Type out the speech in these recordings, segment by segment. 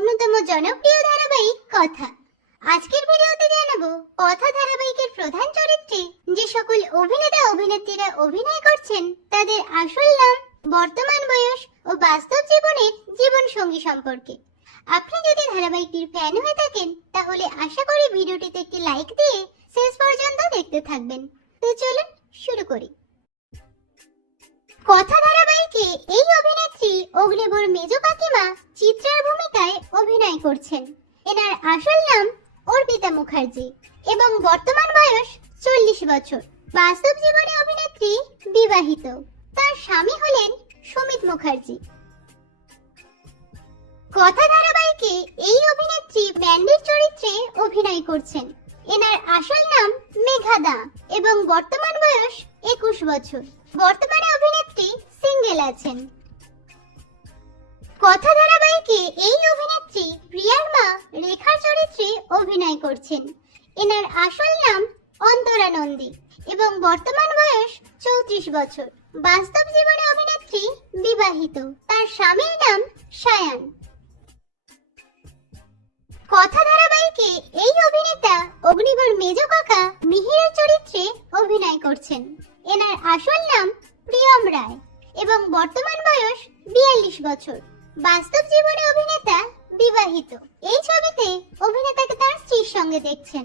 অন্যতম জনপ্রিয় ধারাবাহিক কথা। আজকের ভিডিওতে জানাবো কথা ধারাবাহিকের প্রধান চরিত্রে যে সকল অভিনেতা অভিনেত্রীরা অভিনয় করছেন তাদের আসল নাম, বর্তমান বয়স ও বাস্তব জীবনের জীবন সঙ্গী সম্পর্কে। আপনি যদি ধারাবাহিকটির ফ্যান হয়ে থাকেন তাহলে আশা করি ভিডিওটিতে একটি লাইক দিয়ে শেষ পর্যন্ত দেখতে থাকবেন। তো চলুন শুরু করি। কথা ধারাবাহিকে এই অভিনেত্রী অগ্নিবর মেজ কাকিমা চিত্রার ভূমিকায় অভিনয় করছেন। এনার আসল নাম অর্পিতা মুখার্জি এবং বর্তমান বয়স 40 বছর। বাস্তব জীবনে অভিনেত্রী বিবাহিত। তার স্বামী হলেন সুমিত মুখার্জি। কথা ধারাবাহিকে এই অভিনেত্রী ম্যান্ডির চরিত্রে অভিনয় করছেন। এনার আসল নাম মেঘা দা এবং বর্তমান বয়স 21 বছর। বর্তমানে অভিনেত্রী সিঙ্গেল আছেন। কথা ধারাবাহিকে এই অভিনেত্রী প্রিয়ার মা রেখার চরিত্রে অভিনয় করছেন। এনার আসল নাম অন্তরা নন্দী এবং বর্তমান বয়স 34 বছর। বাস্তব জীবনে অভিনেত্রী বিবাহিত। তার স্বামীর নাম সায়ান। কথা ধারাবাহিকে এই অভিনেতা অগ্নিবর মেজ কাকা মিহিরের চরিত্রে অভিনয় করছেন। এনার আসল নাম প্রিয়ম রায় এবং বর্তমান বয়স 42 বছর। বাস্তব জীবনে অভিনেতা বিবাহিত। এই ছবিতে অভিনেতাকে তার স্ত্রীর সঙ্গে দেখছেন।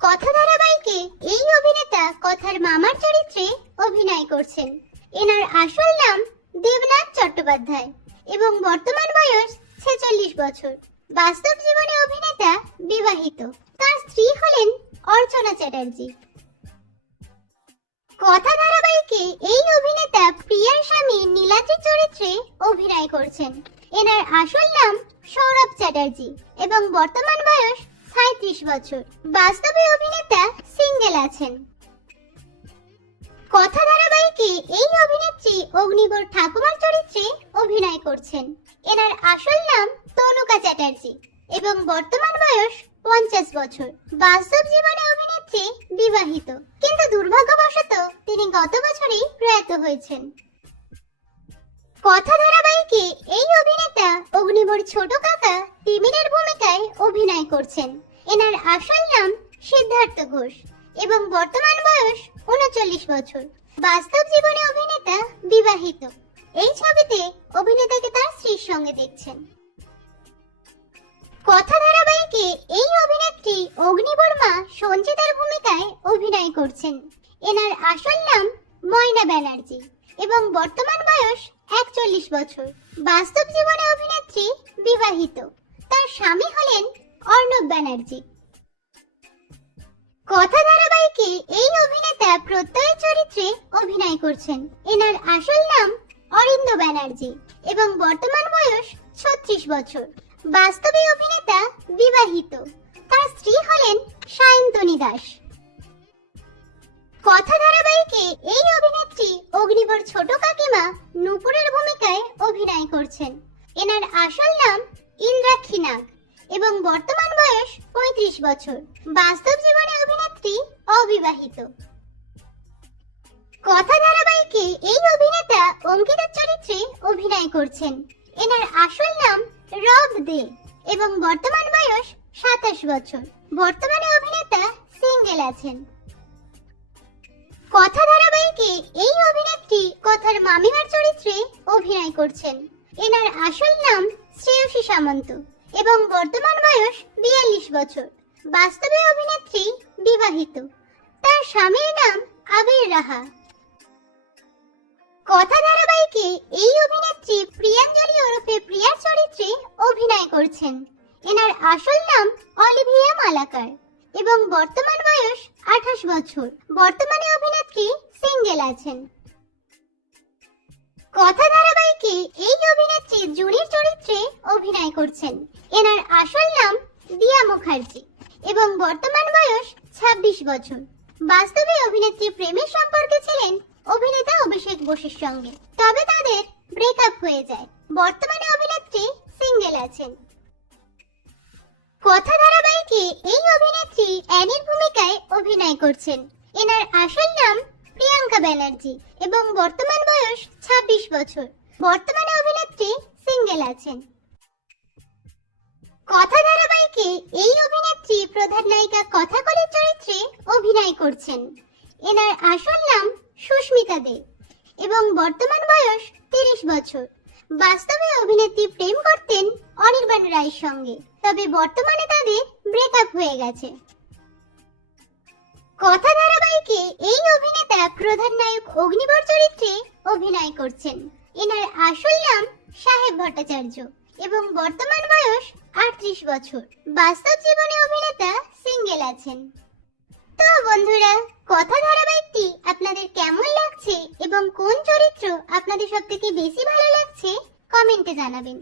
কথা ধারাবাহিকে এই অভিনেতা কথার মামার চরিত্রে অভিনয় করছেন। এনার আসল নাম দেবনাথ চট্টোপাধ্যায় এবং বর্তমান বয়স 46 বছর। বাস্তব জীবনে অভিনেতা বিবাহিত। তার স্ত্রী হলেন অর্চনা চ্যাটার্জি। কথা ধারাবাহিকে এই অভিনেতা প্রিয়ার স্বামী নীলাদ্রির চরিত্রে অভিনয় করছেন। এনার আসল নাম সৌরভ চ্যাটার্জি এবং বর্তমান বয়স 37 বছর। বাস্তবে অভিনেতা সিঙ্গেল আছেন। কথা ধারাবাহিকে এই অভিনেত্রী অগ্নিবর ঠাকুমার চরিত্রে অভিনয় করছেন। এনার আসল নাম তনুকা চ্যাটার্জি এবং বর্তমান বয়স 50 বছর। বাস্তব জীবনে অভিনেত্রী বিবাহিত, কিন্তু দুর্ভাগ্যবশত তিনি গত বছরই প্রয়াত হয়েছেন। কথা ধারাবাহিকে এই অভিনেতা অগ্নিবর ছোট কাকা তিমিরের ভূমিকায় অভিনয় করছেন। এনার আসল নাম সিদ্ধার্থ ঘোষ এবং বর্তমান বয়স 39 বছর। বাস্তব জীবনে অভিনেতা বিবাহিত। এই ছবিতে অভিনেতাকে তার স্ত্রীর সঙ্গে দেখছেন। কথা ধারাবাহিকে এই অভিনেত্রী অগ্নিবর মা সঞ্চিতার ভূমিকায় অভিনয় করছেন। এনার আসল নাম ময়না ব্যানার্জি এবং বর্তমান বয়স 41 বছর। বাস্তব জীবনে অভিনেত্রী বিবাহিত। তার স্বামী হলেন অর্ণব ব্যানার্জি। কথা ধারাবাহিকে এই অভিনেতা প্রত্যয়ের চরিত্রে অভিনয় করছেন। এনার আসল নাম অরিন্দ ব্যানার্জি এবং বর্তমান বয়স 36 বছর। বাস্তবে অভিনেতা বিবাহিত। তার স্ত্রী হলেন সায়ন্তনী দাস। কথা ধারাবাহিকে এই অভিনেত্রী অগ্নিবর ছোট কাকিমা নূপুরের ভূমিকায় অভিনয় করছেন। এনার আসল নাম ইন্দ্রাক্ষী নাগ এবং বর্তমান বয়স 35 বছর। বাস্তব জীবনে অভিনেত্রী অবিবাহিত। কথা ধারাবাহিকে এই অভিনেতা অঙ্কিতার চরিত্রে অভিনয় করছেন। এনার আসল নাম রব দে এবং বর্তমান বয়স 27 বছর। বর্তমানে অভিনেতা সিঙ্গেল আছেন। কথা ধারাবাহিকে এই অভিনেত্রী কথার মামিমার চরিত্রে অভিনয় করছেন। এনার আসল নাম শ্রেয়সী সামন্ত এবং বর্তমান বয়স 42 বছর। বাস্তবে অভিনেত্রী বিবাহিত। তার স্বামীর নাম আবির রাহা। কথা ধারাবাহিকে এই অভিনেত্রী প্রিয়াঞ্জলি ওরফে প্রিয়ার চরিত্রে অভিনয় করছেন। এনার আসল নাম অলিভিয়া মালাকার এবং বর্তমান বয়স 28 বছর। বর্তমানে অভিনেত্রী সিঙ্গেল আছেন। কথা ধারাবাহিকে এই অভিনেত্রী জুনির চরিত্রে অভিনয় করছেন। এনার আসল নাম দিয়া মুখার্জি এবং বর্তমান বয়স 26 বছর। বাস্তবে অভিনেত্রী প্রেমের সম্পর্কে ছিলেন অভিনেতা অভিষেক বসুর সঙ্গে, তবে তাদের ব্রেকআপ হয়ে যায়। বর্তমানে অভিনেত্রী সিঙ্গেল আছেন। কথা ধারাবাহিকে এই অভিনেত্রী অ্যানির ভূমিকায় অভিনয় করছেন। এনার আসল নাম প্রিয়াঙ্কা ব্যানার্জি এবং বর্তমান বয়স 26 বছর। বর্তমানে অভিনেত্রী সিঙ্গেল আছেন। কথা ধারাবাহিকে এই অভিনেত্রী প্রধান নায়িকা কথাকলির চরিত্রে অভিনয় করছেন। এনার আসল নাম সুস্মিতা দে এবং বর্তমান বয়স 30 বছর। বাস্তবে অভিনেত্রী প্রেম করতেন অনির্বাণ রায়ের সঙ্গে, তবে বর্তমানে তাদের ব্রেকআপ হয়ে গেছে। কথা ধারাবাহিকে এই অভিনেতা প্রধান নায়ক অগ্নিবর চরিত্রে অভিনয় করছেন। এনার আসল নাম সাহেব ভট্টাচার্য এবং বর্তমান বয়স 38 বছর। বাস্তব জীবনে অভিনেতা সিঙ্গেল আছেন। তো বন্ধুরা, কথা ধারাবাহিকটি আপনাদের কেমন লাগছে এবং কোন চরিত্র আপনাদের সবথেকে বেশি ভালো লাগছে কমেন্টে জানাবেন।